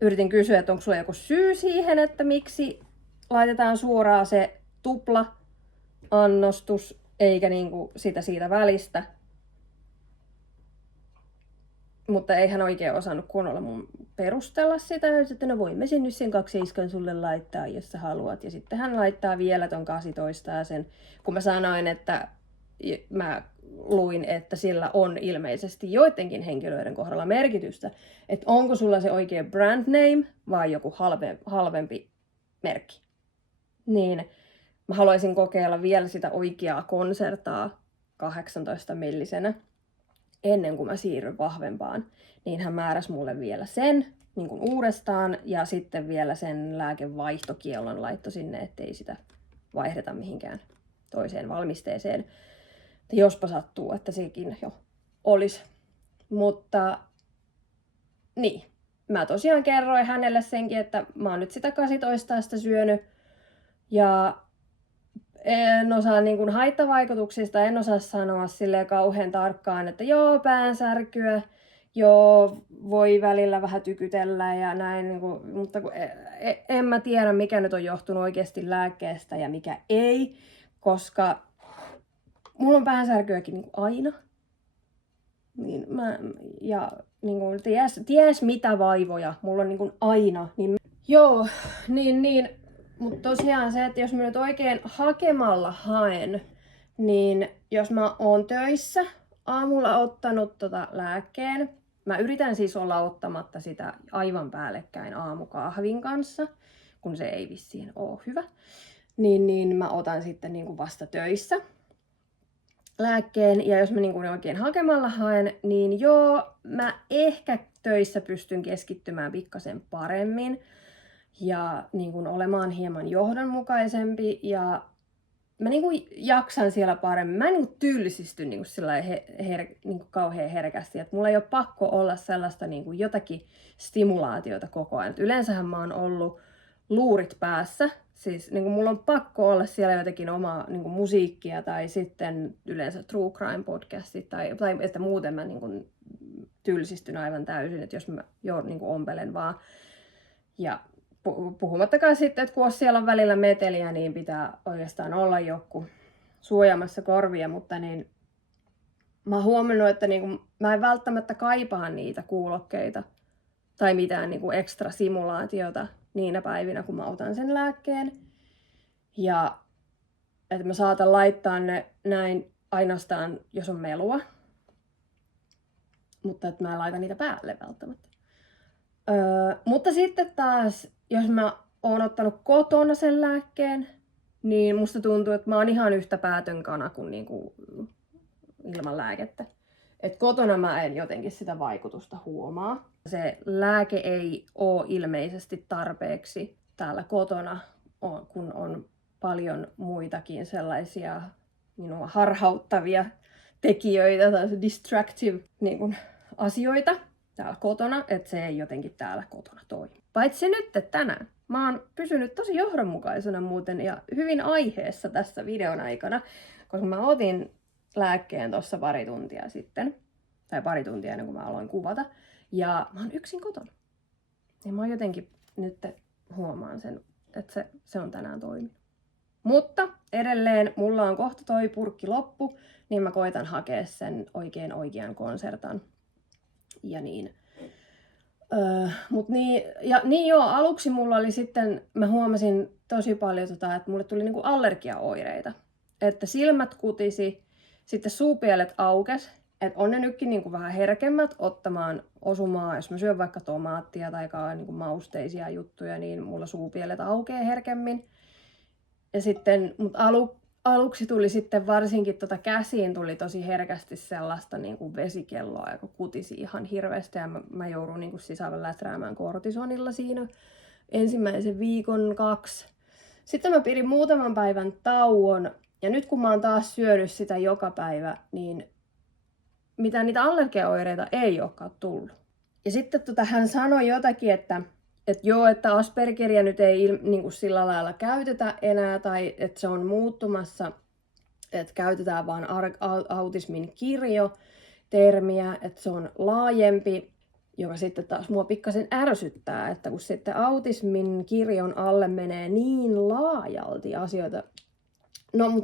yritin kysyä, että onko sulla joku syy siihen, että miksi laitetaan suoraan se tupla annostus, eikä niinku sitä siitä välistä. Mutta ei hän oikein osannut kunnolla mun perustella sitä. Ja sitten no voimme sen nyt sen 27 sulle laittaa, jos sä haluat. Ja sitten hän laittaa vielä ton 18 ja sen, kun mä sanoin, että mä luin, että sillä on ilmeisesti joidenkin henkilöiden kohdalla merkitystä, että onko sulla se oikea brand name vai joku halvempi merkki. Niin mä haluaisin kokeilla vielä sitä oikeaa Concertaa 18 millisenä ennen kuin mä siirryn vahvempaan. Niin hän määräsi mulle vielä sen niin kuin uudestaan ja sitten vielä sen lääkevaihtokiellon laitto sinne, ettei sitä vaihdeta mihinkään toiseen valmisteeseen. Jospa sattuu, että sekin jo olisi. Mutta niin, mä tosiaan kerroin hänelle senkin, että mä oon nyt sitä 18 syönyt. Ja en osaa niin kuin haittavaikutuksista, en osaa sanoa silleen kauhean tarkkaan, että joo, päänsärkyä, joo, voi välillä vähän tykytellä ja näin, niin kuin, mutta en mä tiedä, mikä nyt on johtunut oikeasti lääkkeestä ja mikä ei, koska mulla on päänsärkyäkin niin kuin aina. Niin ja niin kuin, ties mitä vaivoja mulla on niin kuin aina. Niin, joo, niin. Mutta tosiaan se, että jos mä nyt oikein hakemalla haen, niin jos mä oon töissä aamulla ottanut lääkkeen, mä yritän siis olla ottamatta sitä aivan päällekkäin aamukahvin kanssa, kun se ei vissiin oo hyvä, niin mä otan sitten niin kuin vasta töissä lääkkeen. Ja jos mä niin kuin oikein hakemalla haen, niin joo, mä ehkä töissä pystyn keskittymään pikkasen paremmin ja niin kuin olemaan hieman johdonmukaisempi ja mä niin kuin jaksan siellä paremmin. Mä en niin kuin tylsisty niin kuin niin kuin kauhean herkästi. Et mulla ei ole pakko olla sellaista niin kuin jotakin stimulaatiota koko ajan. Et yleensähän mä oon ollut luurit päässä. Siis niin kuin mulla on pakko olla siellä jotakin omaa niin kuin musiikkia tai sitten yleensä true crime podcastit tai että muuten mä niin kuin tylsistyn aivan täysin, että jos mä jo niin kuin ompelen vaan. Ja puhumattakaan sitten, että kun siellä on välillä meteliä, niin pitää oikeastaan olla joku suojaamassa korvia, mutta niin mä oon huomannut, että niin kuin, mä en välttämättä kaipaa niitä kuulokkeita tai mitään niin kuin ekstra simulaatiota niinä päivinä, kun mä otan sen lääkkeen. Ja että mä saatan laittaa ne näin ainoastaan, jos on melua. Mutta että mä en laita niitä päälle välttämättä. Mutta sitten taas, jos mä oon ottanut kotona sen lääkkeen, niin musta tuntuu, että mä oon ihan yhtä päätön kana kuin niinku ilman lääkettä. Et kotona mä en jotenkin sitä vaikutusta huomaa. Se lääke ei oo ilmeisesti tarpeeksi täällä kotona, kun on paljon muitakin sellaisia minua harhauttavia tekijöitä tai distractive niin kuin, asioita. täällä kotona, että se ei jotenkin täällä kotona toimi. Paitsi nyt, että tänään mä oon pysynyt tosi johdonmukaisena muuten ja hyvin aiheessa tässä videon aikana, koska mä otin lääkkeen tuossa pari tuntia sitten, tai pari tuntia ennen kuin mä aloin kuvata, ja mä oon yksin kotona. Ja mä jotenkin nyt huomaan sen, että se on tänään toiminut. Mutta edelleen mulla on kohta toi purkki loppu, niin mä koitan hakea sen oikean konsertan. Ja niin. Aluksi mulla oli sitten, mä huomasin tosi paljon, että mulle tuli niinku allergiaoireita. Että silmät kutisi, sitten suupielet aukes, että on ne nytkin niinku vähän herkemmät osumaan, jos mä syön vaikka tomaattia tai niinku mausteisia juttuja, niin mulla suupielet aukeaa herkemmin. Ja sitten, mutta aluksi tuli sitten varsinkin käsiin tuli tosi herkästi sellaista niin kuin vesikelloa, joka kutisi ihan hirveästi. Ja mä joudun niin kuin sisällä läträämään kortisonilla siinä ensimmäisen viikon 2. Sitten mä pidin muutaman päivän tauon. Ja nyt kun mä oon taas syönyt sitä joka päivä, niin mitään niitä allergiaoireita ei olekaan tullut. Ja sitten hän sanoi jotakin, että Aspergeria nyt ei niin kuin sillä lailla käytetä enää, tai että se on muuttumassa, että käytetään vaan autismin kirjo termiä, että se on laajempi, joka sitten taas mua pikkasen ärsyttää, että kun sitten autismin kirjon alle menee niin laajalti asioita,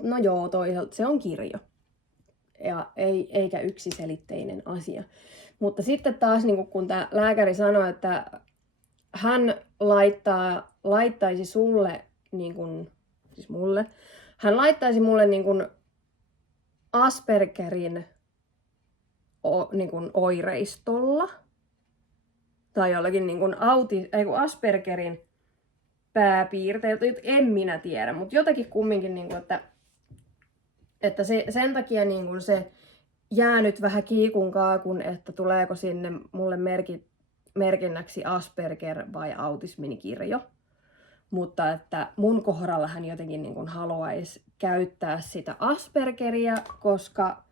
no joo, toisaalta se on kirjo, ja eikä yksiselitteinen asia. Mutta sitten taas, niin kun tämä lääkäri sanoi, että hän laittaisi sulle, niin kun, siis mulle, hän laittaisi mulle niin kun Aspergerin niin kun oireistolla, tai jollakin niin kun Aspergerin pääpiirteet, en minä tiedä, mutta jotakin kumminkin, niin kun, että sen takia niin kun se jää nyt vähän kiikun kaakun, että tuleeko sinne mulle merkinnäksi Asperger vai autismin kirjo. Mutta että mun kohdalla hän jotenkin niin kuin haluaisi käyttää sitä Aspergeria, koska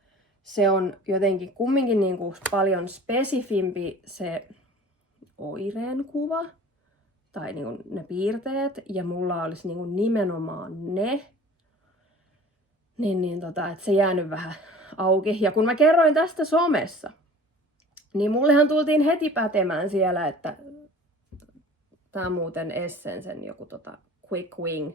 se on jotenkin kumminkin niin kuin paljon spesifimpi se oireen kuva tai niin kuin ne piirteet, ja mulla olisi niin kuin nimenomaan ne. Että se jäänyt vähän auki. Ja kun mä kerroin tästä somessa, niin mullehan tultiin heti pätemään siellä, että tää on muuten Essensen joku Quick Wing,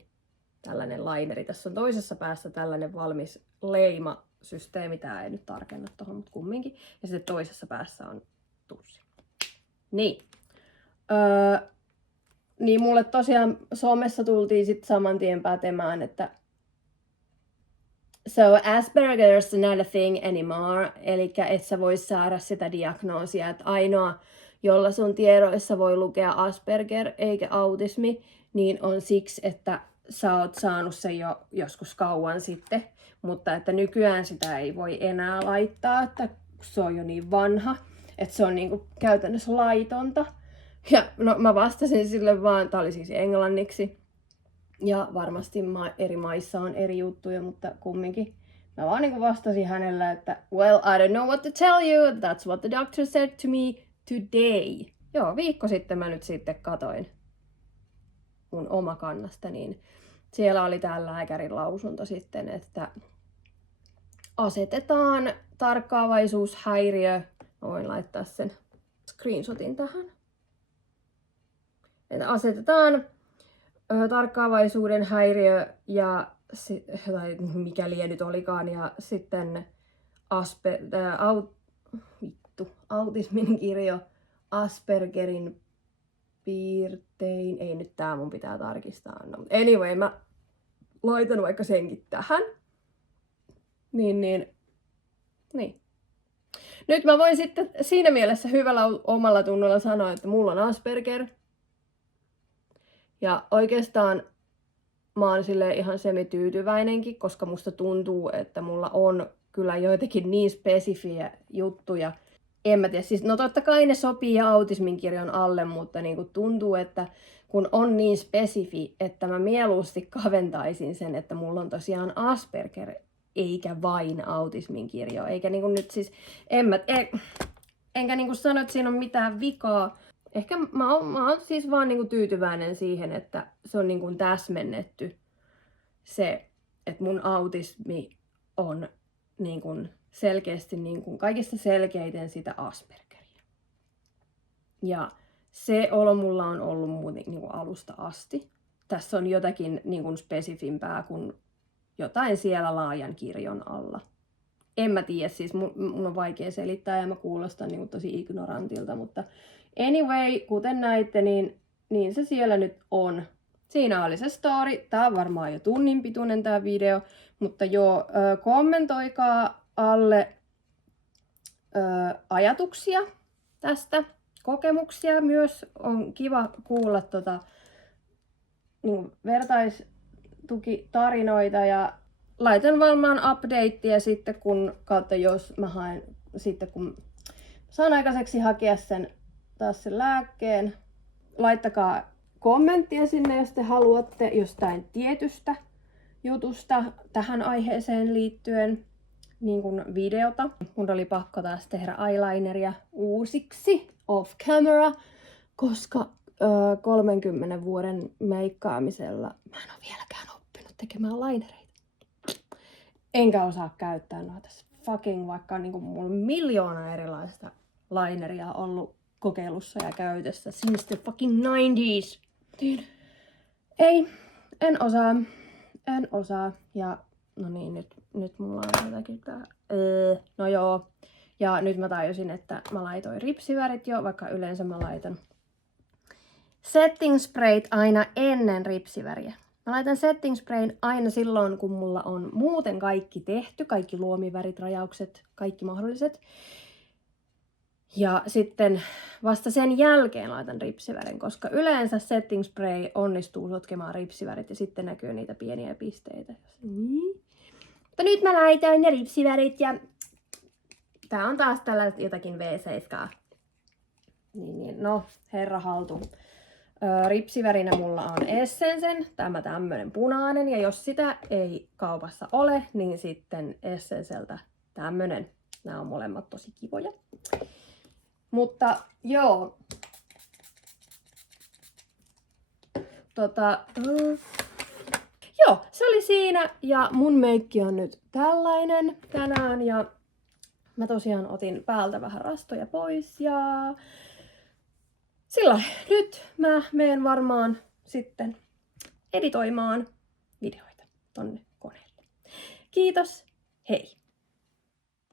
tällainen lineri. Tässä on toisessa päässä tällainen valmis leimasysteemi, tää ei nyt tarkenna tohon, mutta kumminkin. Ja sitten toisessa päässä on tussi. Niin. Niin mulle tosiaan somessa tultiin sitten saman tien pätemään, että so Asperger's not a thing anymore, eli et sä voi saada sitä diagnoosia, että ainoa, jolla sun tiedoissa voi lukea Asperger eikä autismi, niin on siksi, että sä oot saanut sen jo joskus kauan sitten, mutta että nykyään sitä ei voi enää laittaa, että se on jo niin vanha, että se on niinku käytännössä laitonta. Ja no mä vastasin sille vaan, tää oli siis englanniksi. Ja varmasti eri maissa on eri juttuja, mutta kumminkin. Mä vaan niin vastasin hänellä, että well, I don't know what to tell you, that's what the doctor said to me today. Joo, viikko sitten mä nyt sitten katoin mun omakannasta, niin siellä oli tää lääkärin lausunto sitten, että asetetaan tarkkaavaisuushäiriö. Mä voin laittaa sen screenshotin tähän. Että asetetaan tarkkaavaisuuden häiriö ja tai mikä lienyt olikaan, ja sitten autismin kirjo Aspergerin piirtein. Ei nyt tää mun pitää tarkistaa. No, anyway, mä laitan vaikka senkin tähän. Niin. Nyt mä voin sitten siinä mielessä hyvällä omalla tunnolla sanoa, että mulla on Asperger. Ja oikeastaan mä oon silleen ihan semityytyväinenkin, koska musta tuntuu, että mulla on kyllä joitakin niin spesifiä juttuja. En mä tiedä, siis no totta kai ne sopii autismin kirjon alle, mutta niinku tuntuu, että kun on niin spesifi, että mä mieluusti kaventaisin sen, että mulla on tosiaan Asperger, eikä vain autismin kirjo. Eikä niinku nyt siis, Enkä niinku sano, että siinä on mitään vikaa. Ehkä mä oon siis vaan niinku tyytyväinen siihen, että se on niinku täsmennetty se, että mun autismi on niinku selkeästi niinku kaikista selkeiten sitä Aspergeria. Ja se olo mulla on ollut niinku alusta asti. Tässä on jotakin niinku spesifimpää kuin jotain siellä laajan kirjon alla. En mä tiedä, siis mun on vaikea selittää ja mä kuulostan niinku tosi ignorantilta, mutta anyway, kuten näitte, niin se siellä nyt on. Siinä oli se story. Tää on varmaan jo tunnin pituinen tää video, mutta joo, kommentoikaa alle ajatuksia tästä, kokemuksia myös. On kiva kuulla niin vertaistukitarinoita ja laitan varmaan updateia sitten, jos mä haen sitten, kun saan aikaiseksi hakea sen lääkkeen. Laittakaa kommenttia sinne, jos te haluatte jostain tietystä jutusta tähän aiheeseen liittyen niin kuin videota. Mun oli pakko taas tehdä eyelineria uusiksi off camera, koska 30 vuoden meikkaamisella mä en ole vieläkään oppinut tekemään linereita. Enkä osaa käyttää noita fucking, vaikka niin kuin mulla on miljoona erilaista lineria ollut kokeilussa ja käytössä since the fucking 90s. Ei, en osaa. Ja no niin, nyt mulla on jotakin tää. No joo. Ja nyt mä tajusin, että mä laitoin ripsivärit jo, vaikka yleensä mä laitan setting sprayt aina ennen ripsiväriä. Mä laitan setting sprayn aina silloin, kun mulla on muuten kaikki tehty, kaikki luomivärit, rajaukset, kaikki mahdolliset. Ja sitten vasta sen jälkeen laitan ripsivärin, koska yleensä setting spray onnistuu sotkemaan ripsivärit ja sitten näkyy niitä pieniä pisteitä. Mutta nyt mä laitoin ne ripsivärit ja tää on taas tällaiset jotakin V7. Niin, no, herra haltu. Ripsivärinä mulla on Essensen, tämä tämmönen punainen, ja jos sitä ei kaupassa ole, niin sitten Essenseltä tämmönen. Nämä on molemmat tosi kivoja. Mutta joo. Joo, se oli siinä, ja mun meikki on nyt tällainen tänään, ja mä tosiaan otin päältä vähän rastoja pois, ja sillä nyt mä menen varmaan sitten editoimaan videoita tonne koneelle. Kiitos, hei!